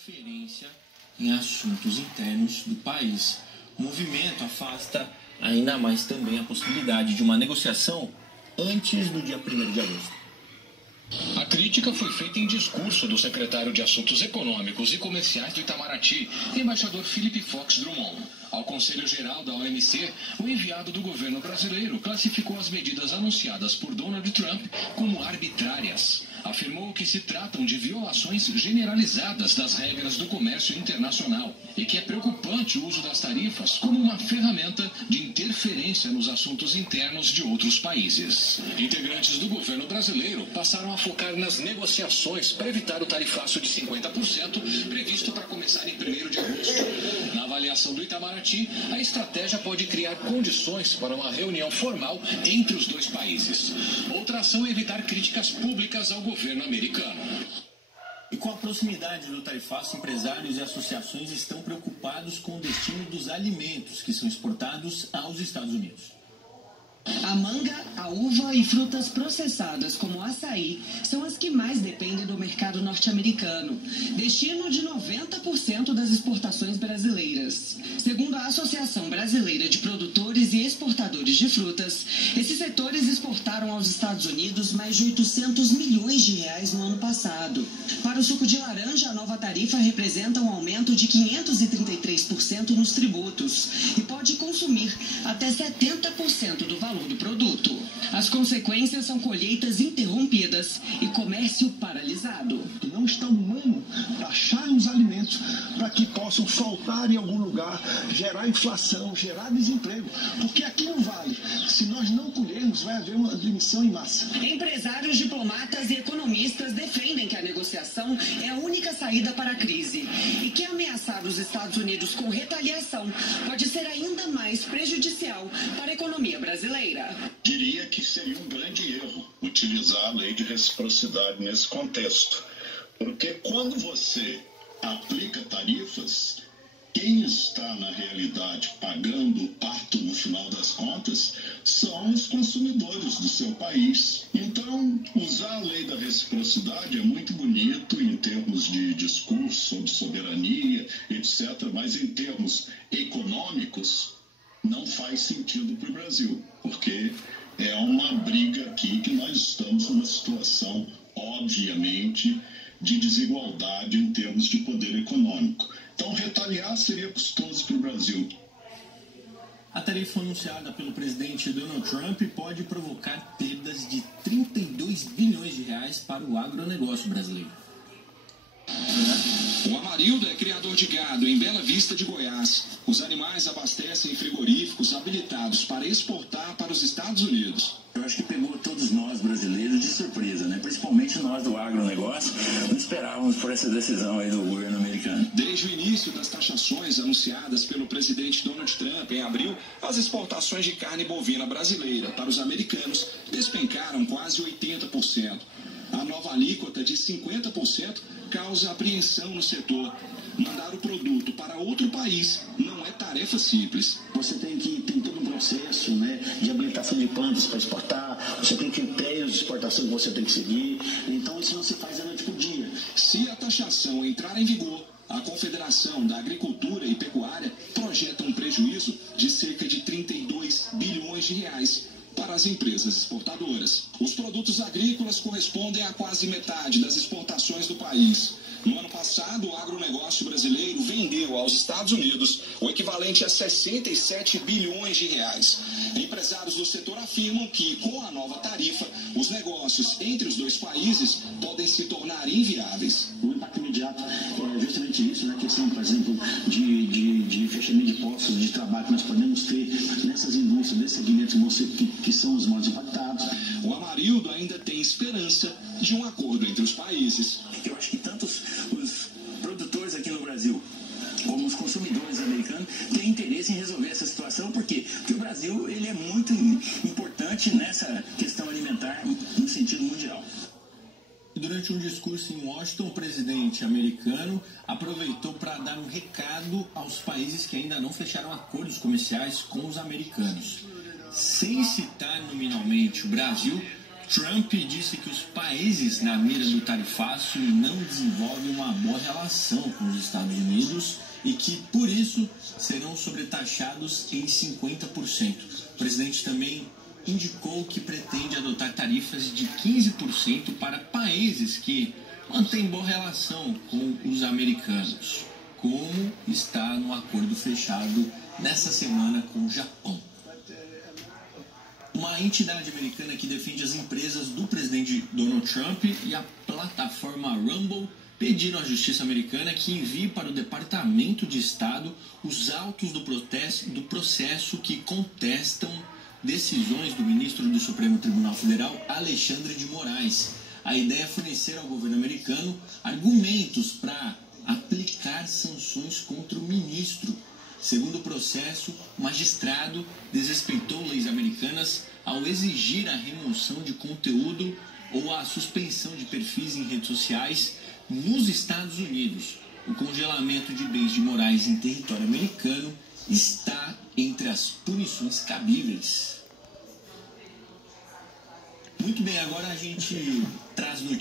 Interferência em assuntos internos do país. O movimento afasta ainda mais também a possibilidade de uma negociação antes do dia 1º de agosto. A crítica foi feita em discurso do secretário de Assuntos Econômicos e Comerciais do Itamaraty, embaixador Philip Fox Drummond. Ao Conselho Geral da OMC, o enviado do governo brasileiro classificou as medidas anunciadas por Donald Trump como arbitrárias. Afirmou que se tratam de violações generalizadas das regras do comércio internacional e que é preocupante o uso das tarifas como uma ferramenta de interferência nos assuntos internos de outros países. Integrantes do governo brasileiro passaram a focar nas negociações para evitar o tarifaço de 50% previsto para começar em 1º de agosto. Na avaliação do Itamaraty, a estratégia pode criar condições para uma reunião formal entre os dois países. Outra ação é evitar críticas públicas ao governo americano. E com a proximidade do tarifaço, empresários e associações estão preocupados com o destino dos alimentos que são exportados aos Estados Unidos. A manga, a uva e frutas processadas como o açaí são as que mais dependem do mercado norte-americano, destino de 90% das exportações brasileiras. Segundo a Associação Brasileira de Produtores e Exportadores de Frutas, esses setores exportaram aos Estados Unidos mais de 800 milhões de reais no ano passado. Para o suco de laranja, a nova tarifa representa um aumento de 533% nos tributos e pode consumir até 70% do valor do produto. As consequências são colheitas interrompidas e comércio paralisado. Não está humano achar os alimentos para que possam faltar em algum lugar, gerar inflação, gerar desemprego. Porque aqui não vale. Se nós não colhermos, vai haver uma demissão em massa. Empresários, diplomatas e economistas defendem que a negociação é a única saída para a crise e que ameaçar os Estados Unidos com retaliação pode ser ainda mais prejudicial para a economia brasileira. Diria que seria um grande erro utilizar a lei de reciprocidade nesse contexto, porque quando você aplica tarifas, quem está na realidade pagando o pato no final das contas são os consumidores do seu país. Então, usar a lei da reciprocidade é muito bonito em termos de discurso sobre soberania, etc., mas em termos econômicos não faz sentido para o Brasil, porque é uma briga aqui que nós estamos numa situação, obviamente, de desigualdade em termos de poder econômico. Então, retaliar seria custoso para o Brasil. A tarifa anunciada pelo presidente Donald Trump pode provocar perdas de 32 bilhões de reais para o agronegócio brasileiro. O Amarildo é criador de gado em Bela Vista de Goiás. Os animais abastecem frigoríficos habilitados para exportar para os Estados Unidos. Eu acho que pegou todos nós brasileiros de surpresa, né? Principalmente nós do agronegócio, não esperávamos por essa decisão aí do governo americano. Desde o início das taxações anunciadas pelo presidente Donald Trump em abril, as exportações de carne bovina brasileira para os americanos despencaram quase 80%. A nova alíquota de 50% causa apreensão no setor. Mandar o produto para outro país não é tarefa simples. Você tem todo um processo, né, de habilitação de plantas para exportar, você tem critérios de exportação que você tem que seguir, então isso não se faz da noite para o dia. Se a taxação entrar em vigor, a Confederação da Agricultura e Pecuária projeta um prejuízo de cerca de 32 bilhões de reais para as empresas exportadoras. Os produtos agrícolas correspondem a quase metade das exportações do país. No ano passado, o agronegócio brasileiro vendeu aos Estados Unidos o equivalente a 67 bilhões de reais. Empresários do setor afirmam que, com a nova tarifa, os negócios entre os dois países podem se tornar inviáveis. O impacto imediato é justamente isso, na questão, por exemplo, de fechamento de postos de trabalho que nós podemos ter nessas indústrias, nesses segmentos que são os mais impactados. O Amarildo ainda tem esperança de um acordo entre os países. Eu acho que tanto os produtores aqui no Brasil como os consumidores americanos têm interesse em resolver essa situação. Por quê? Porque o Brasil ele é muito importante nessa questão alimentar no sentido mundial. Durante um discurso em Washington, o presidente americano aproveitou para dar um recado aos países que ainda não fecharam acordos comerciais com os americanos. Sem citar nominalmente o Brasil, Trump disse que os países na mira do tarifaço não desenvolvem uma boa relação com os Estados Unidos e que, por isso, serão sobretaxados em 50%. O presidente também indicou que pretende adotar tarifas de 15% para países que mantêm boa relação com os americanos, como está no acordo fechado nessa semana com o Japão. Uma entidade americana que defende as empresas do presidente Donald Trump e a plataforma Rumble pediram à justiça americana que envie para o Departamento de Estado os autos do processo que contestam decisões do ministro do Supremo Tribunal Federal, Alexandre de Moraes. A ideia é fornecer ao governo americano argumentos para aplicar sanções contra o ministro. Segundo o processo, o magistrado desrespeitou leis americanas ao exigir a remoção de conteúdo ou a suspensão de perfis em redes sociais nos Estados Unidos. O congelamento de bens de Moraes em território americano está entre as punições cabíveis. Muito bem, agora a gente traz notícias.